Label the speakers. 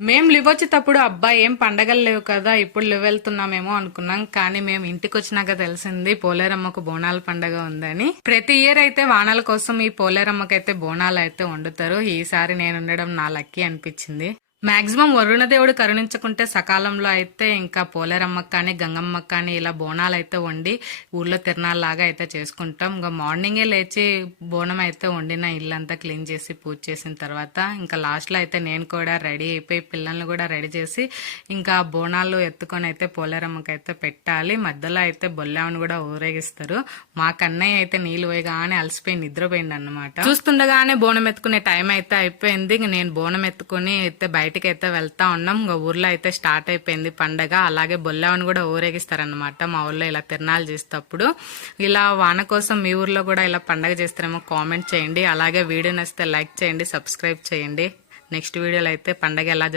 Speaker 1: మేము లివ్ వచ్చేటప్పుడు అబ్బాయి ఏం పండగలు లేవు కదా ఇప్పుడు లివ్ వెళ్తున్నామేమో అనుకున్నాం. కానీ మేము ఇంటికి వచ్చినాక తెలిసింది పోలేరమ్మకు బోనాల పండగ ఉందని. ప్రతి ఇయర్ అయితే వానాల కోసం ఈ పోలేరమ్మకైతే బోనాలు అయితే వండుతారు. ఈసారి నేను ఉండడం నా లక్కీ అనిపించింది. మాక్సిమం వరుణదేవుడు కరుణించకుంటే సకాలంలో అయితే ఇంకా పోలేరమ్మ కానీ గంగమ్మ కానీ ఇలా బోనాలు అయితే వండి ఊళ్ళో తిరణాలలాగా అయితే చేసుకుంటాం. ఇంకా మార్నింగే లేచి బోనం అయితే వండిన ఇల్లంతా క్లీన్ చేసి పూజ చేసిన తర్వాత ఇంకా లాస్ట్లో అయితే నేను కూడా రెడీ అయిపోయి పిల్లల్ని కూడా రెడీ చేసి ఇంకా బోనాలు ఎత్తుకొని అయితే పోలేరమ్మకి అయితే పెట్టాలి. మధ్యలో అయితే బొల్లావుని కూడా ఊరేగిస్తారు. మా కన్నయ్య అయితే నీళ్ళు పోయగానే అలసిపోయి నిద్రపోయింది అనమాట చూస్తుండగానే బోనం ఎత్తుకునే టైం అయితే అయిపోయింది. ఇంక నేను బోనం ఎత్తుకొని అయితే బయట అయితే వెళ్తా ఉన్నాం. ఇంకా ఊర్లో అయితే స్టార్ట్ అయిపోయింది పండగ. అలాగే బొల్లావని కూడా ఊరేగిస్తారనమాట మా ఊర్లో ఇలా తిరణాలు చేసేటప్పుడు. ఇలా వాన కోసం మీ ఊర్లో కూడా ఇలా పండగ చేస్తారేమో కామెంట్ చేయండి. అలాగే వీడియో నచ్చితే లైక్ చేయండి సబ్స్క్రైబ్ చేయండి. నెక్స్ట్ వీడియోలో అయితే పండగ ఎలా